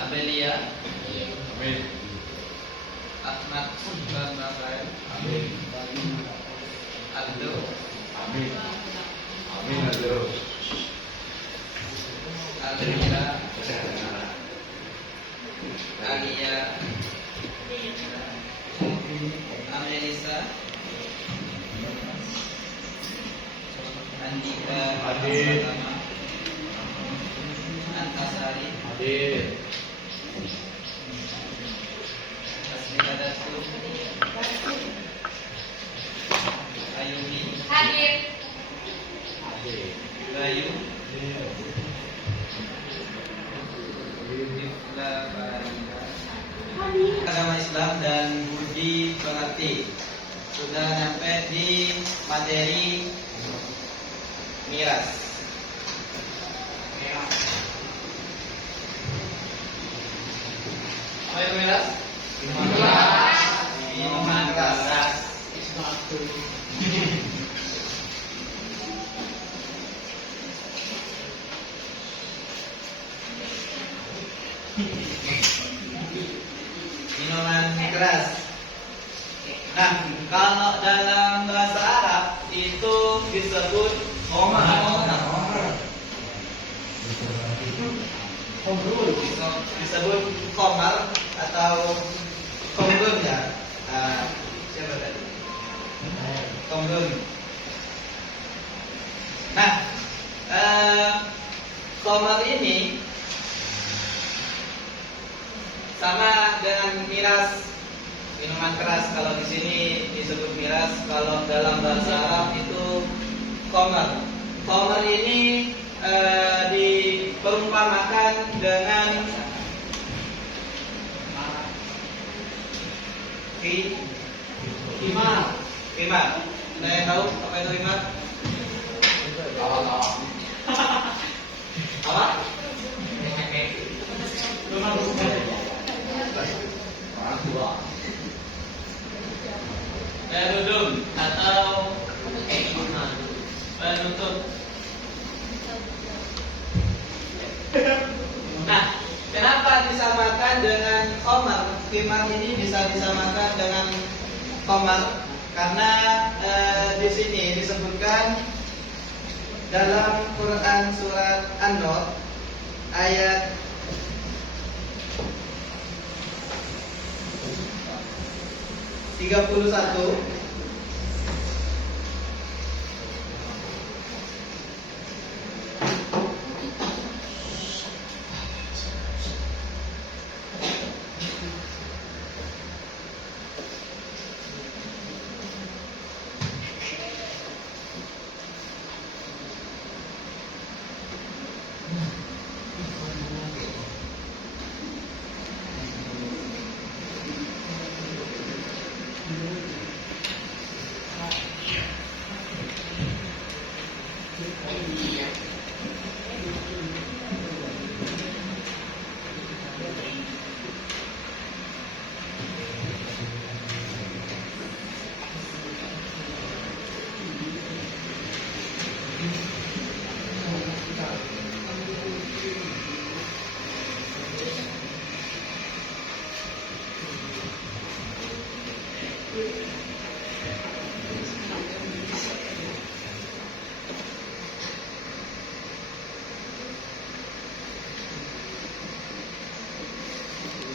Amelia, amin. Ahmad dan Rafael, amin. Aldo, amin. Amin Aldo. Aldia, Alia, Amelisa, Andika, Hadir. Antasari, Hadir. Asmita, Ayumi, Hadir. Bayu, Yufla Barika, agama Islam dan budi pengerti. Sudah nyampe di materi miras. Apa itu miras? Minuman keras. Minuman keras. Nah, kalau dalam bahasa Arab itu disebut khamar. Disebut khamar atau khamrun ya. Siapa tadi? Khamrun. Nah, khamar ini sama dengan miras, minuman keras. Kalau di sini disebut miras, kalau dalam bahasa Arab itu khamar. Khamar ini diperumpamakan dengan khimar. Khimar. Ada yang tahu apa itu khimar? Apa? Berudung atau penutup. Nah, kenapa disamakan dengan khamar? Khimar ini bisa disamakan dengan khamar karena di sini disebutkan dalam Quran surat An-Nur ayat 31.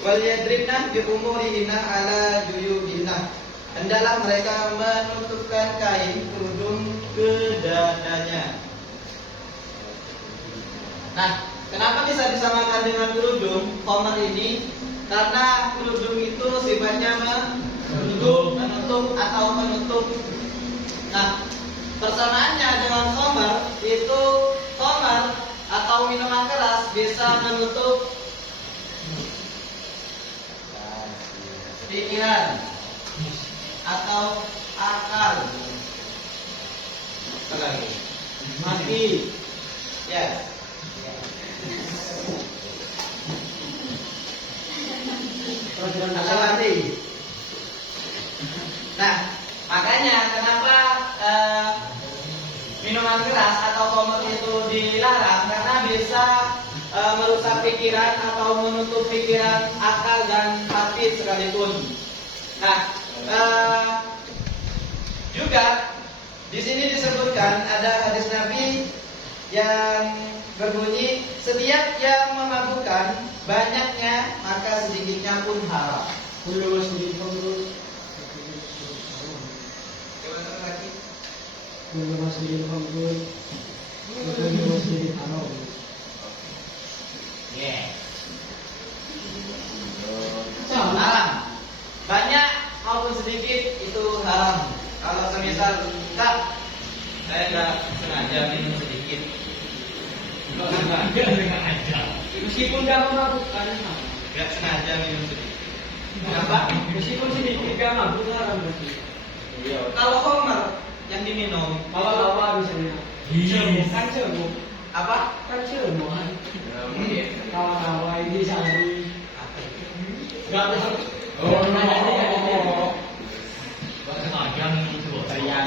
Wal yadribna bi umurihinna ala juyubihinna. Hendaklah mereka menutupkan kain kerudung ke dadanya. Nah, kenapa bisa disamakan dengan kerudung? Khamar ini karena kerudung itu sifatnya menutup atau menutup. Nah, persamaannya dengan khamar itu khamar atau minuman keras bisa menutup pikiran atau akal. Apa lagi? Mati. Yes. Akal mati. Nah, makanya kenapa minuman keras atau khamar itu dilarang, karena bisa merusak pikiran atau menutup pikiran, akal dan hati sekalipun. Nah, juga di sini disebutkan ada hadis Nabi yang berbunyi, setiap yang memabukkan banyaknya maka sedikitnya pun haram. Haram. Banyak maupun sedikit itu haram. Kalau semisal Kak, saya nggak sengaja minum sedikit. Meskipun nggak memabukkan, Nggak sengaja minum sedikit. kenapa? Meskipun sedikit nggak mabuk haram berarti. Kalau khamar yang diminum, Bawa-bawa misalnya. Kan cebok. apa? Kan cebok. Kawa-kawa ini sehari. Nggak tahu.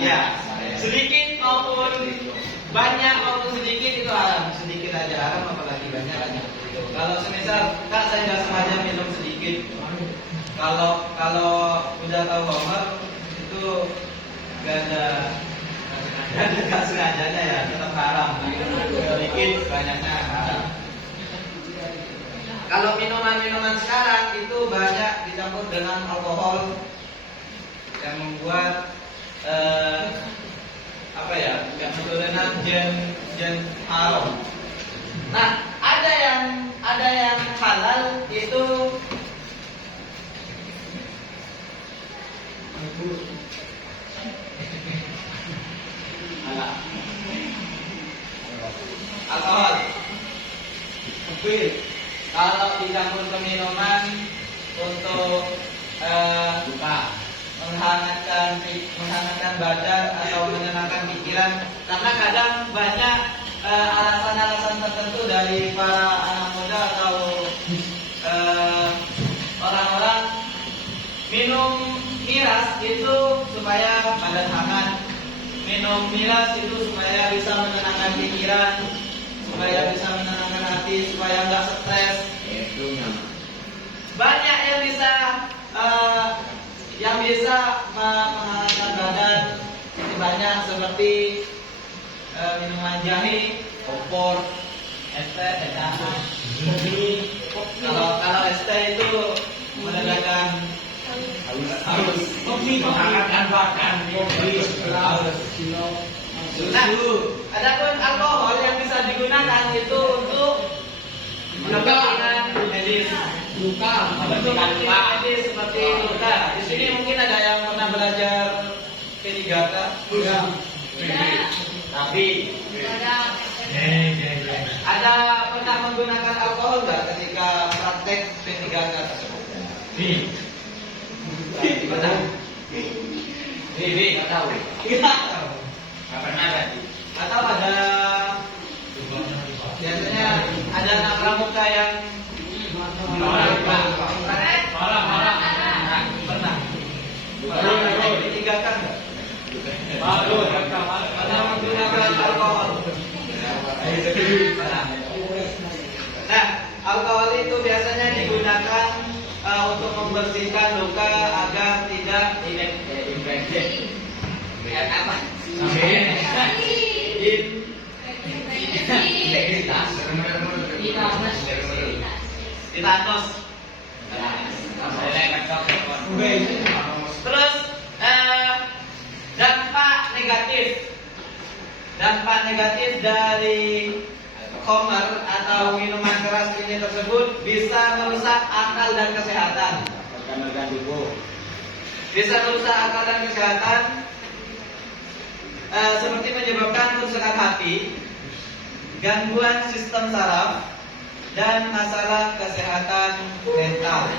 Ya, sedikit maupun banyak maupun sedikit itu haram. Sedikit aja haram, apalagi banyak kan. Kalau semisal Kak, saya nggak sengaja minum sedikit. Kalau udah tahu khamar itu nggak sengajanya ya, tetap haram. Sedikit banyaknya haram. Kalau minuman-minuman sekarang itu banyak dicampur dengan alkohol yang membuat yang keturunan gen haram. Nah, ada yang halal itu alkohol. Kalau dicampur ke minuman untuk menghangatkan badan atau menenangkan pikiran, karena kadang banyak alasan-alasan tertentu dari para anak muda atau orang-orang minum miras itu supaya badan hangat, minum miras itu supaya bisa menenangkan pikiran, supaya bisa menenangkan hati, supaya nggak stres. Banyak yang bisa menghangatkan badan. Itu banyak seperti minuman jahe, opor, es teh, kopi. Kalau es teh itu menandakan harus menghangatkan badan, harus. Nah, adapun alkohol yang bisa digunakan itu untuk kepentingan medis. Medis seperti luka. Di sini mungkin ada yang pernah belajar P3K. Tapi ada pernah menggunakan alkohol nggak ketika praktek P3K tersebut? Pernah? Nggak tahu. Nggak pernah berarti. Atau ada biasanya ada anak pramuka yang pernah. P3K nggak? Pernah menggunakan alkohol. Nah, alkohol itu biasanya digunakan untuk membersihkan luka agar tidak infeksi. Apa? Titanos. Terus dampak negatif dari khamar atau minuman keras ini tersebut bisa merusak akal dan kesehatan. Bisa merusak akal dan kesehatan, seperti menyebabkan kerusakan hati, gangguan sistem saraf, dan masalah kesehatan mental.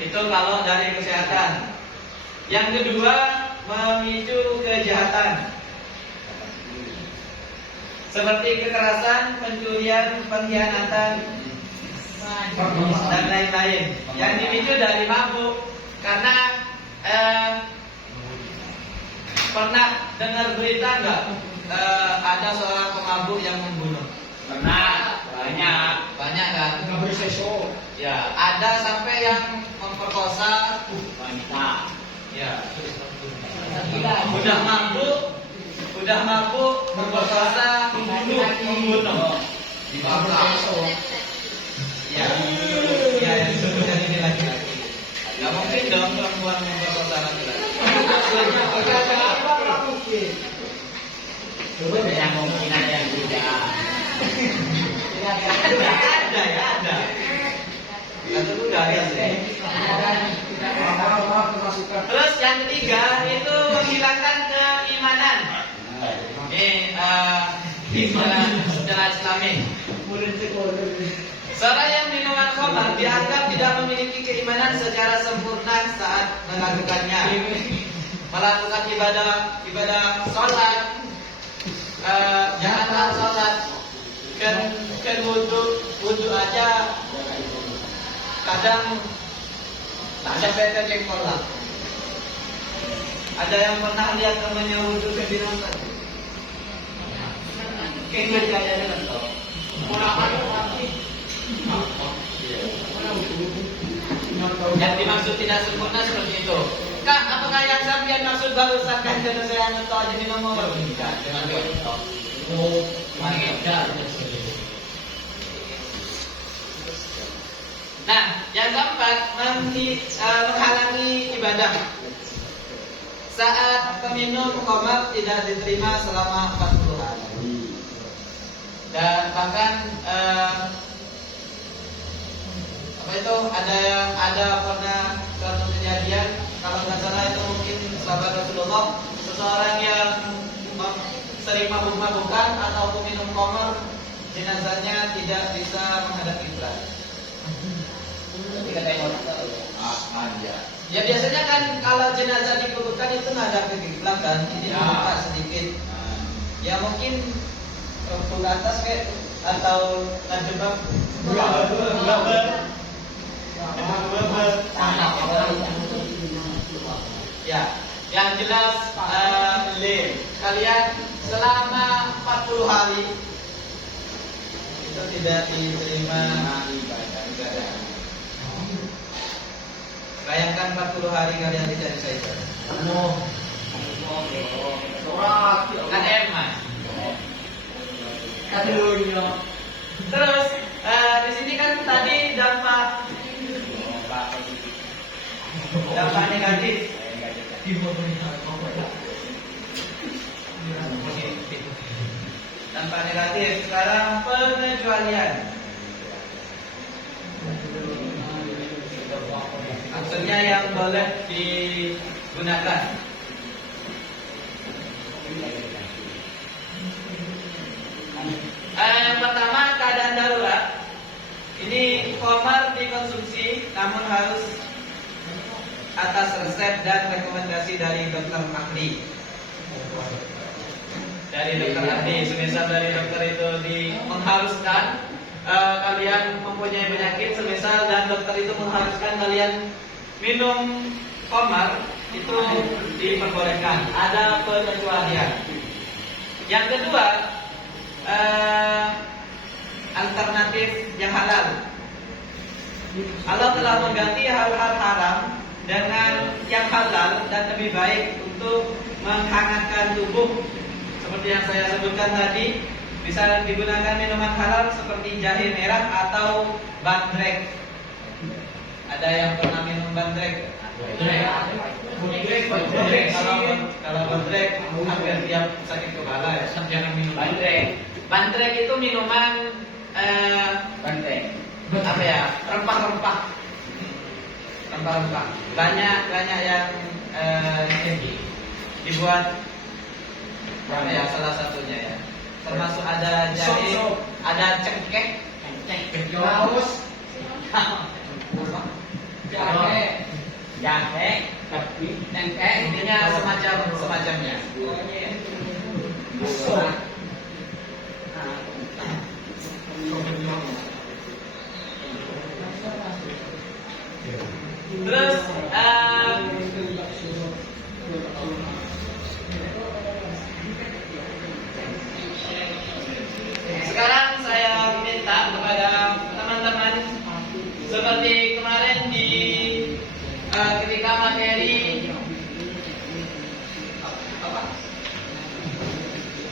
Itu kalau dari kesehatan. Yang kedua, memicu kejahatan seperti kekerasan, pencurian, pengkhianatan, dan lain-lain. Yang dipicu dari mabuk. Karena pernah dengar berita nggak? Ada seorang pemabuk yang membunuh. Pernah, banyak kan? Ya, ada sampai yang memperkosa wanita. ya. Udah mabuk, memperkosa, membunuh. Dibakar. Ya, ya yang disebutkan ini laki-laki. Gak mungkin dong perempuan memperkosa laki-laki. Yang mungkin ada yang tidak. Ada. Atau udah ada sih. Terus yang ketiga itu menghilangkan keimanan. Secara Islami. Seorang yang minuman khamar dianggap tidak memiliki keimanan secara sempurna saat melakukannya. Melakukan ibadah sholat, janganlah sholat, kan wudhu aja kadang tak sampai ke jengkol lah. Ada yang pernah lihat temannya wudhu ke binatang? Kayaknya kayaknya kan tau. Yang dimaksud tidak sempurna seperti itu. Kak, apakah yang sampean maksud barusan kan jadi saya ngetok aja di nomor? Enggak, jangan ngetok. Nah, yang keempat menghalangi ibadah. Saat peminum khamar tidak diterima selama 40 hari. Dan bahkan ada pernah suatu kejadian, kalau nggak salah itu mungkin sahabat Rasulullah, seseorang yang sering mabuk-mabukan atau minum khamar, jenazahnya tidak bisa menghadap kiblat. Ya biasanya kan kalau jenazah dikuburkan itu menghadap ke kiblat kan, ini dibuka sedikit. Ya mungkin ke atas kayak atau ngajebak. Ya, yang jelas kalian selama 40 hari itu tidak diterima ibadah. Bayangkan 40 hari kalian tidak bisa ibadah. Kan emas. Terus di sini kan tadi dampak negatif. Dampak negatif. Sekarang pengecualian. Maksudnya yang boleh digunakan. Yang pertama, keadaan darurat. Ini khamar dikonsumsi namun harus atas resep dan rekomendasi dari dokter ahli. Dari dokter ahli, semisal dari dokter itu mengharuskan kalian mempunyai penyakit semisal dan dokter itu mengharuskan kalian minum khamar, itu diperbolehkan. Ada pengecualian. Yang kedua, alternatif yang halal. Allah telah mengganti hal-hal haram dengan yang halal dan lebih baik untuk menghangatkan tubuh. Seperti yang saya sebutkan tadi, bisa digunakan minuman halal seperti jahe merah atau bandrek. Ada yang pernah minum bandrek? Kalau bandrek hampir tiap sakit kepala ya, jangan minum bandrek. Bantrek itu minuman Banteng. apa ya? Rempah-rempah. Rempah-rempah. Banyak yang dibuat apa ya? Salah satunya ya. Termasuk ada jahe, Sop. ada cengkeh, Haus. Jahe. Jahe. Tapi. cengkeh, intinya semacamnya. Terus sekarang saya minta kepada teman-teman seperti kemarin di ketika materi apa?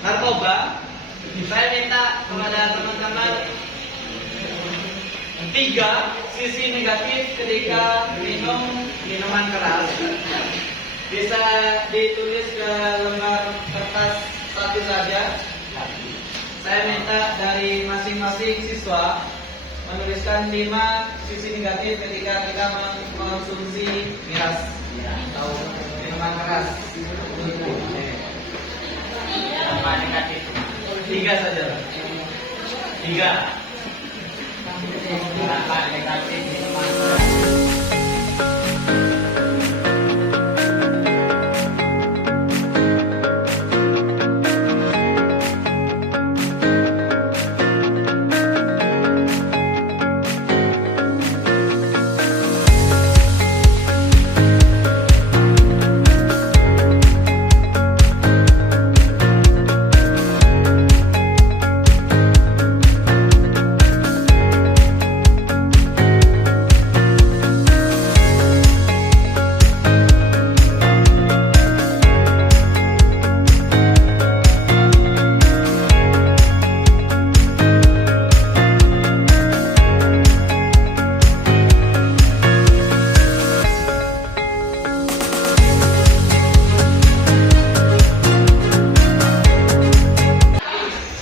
Narkoba, saya minta kepada teman-teman 3 sisi negatif ketika minum minuman keras. Bisa ditulis ke lembar kertas satu saja. Saya minta dari masing-masing siswa menuliskan 5 sisi negatif ketika kita mengkonsumsi miras atau minuman keras. Apa negatif? 3 saja. 3. Apa negatif minuman?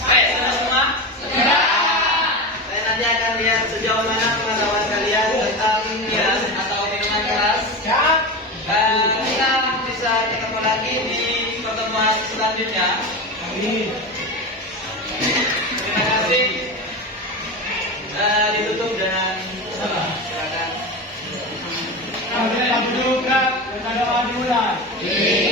Baik, sudah semua? Saya nanti akan lihat sejauh mana pengetahuan kalian tentang miras atau minuman keras. Kita bisa ketemu lagi di pertemuan selanjutnya. Terima kasih. Ditutup dengan silakan. Kami juga, kita doa dimulai.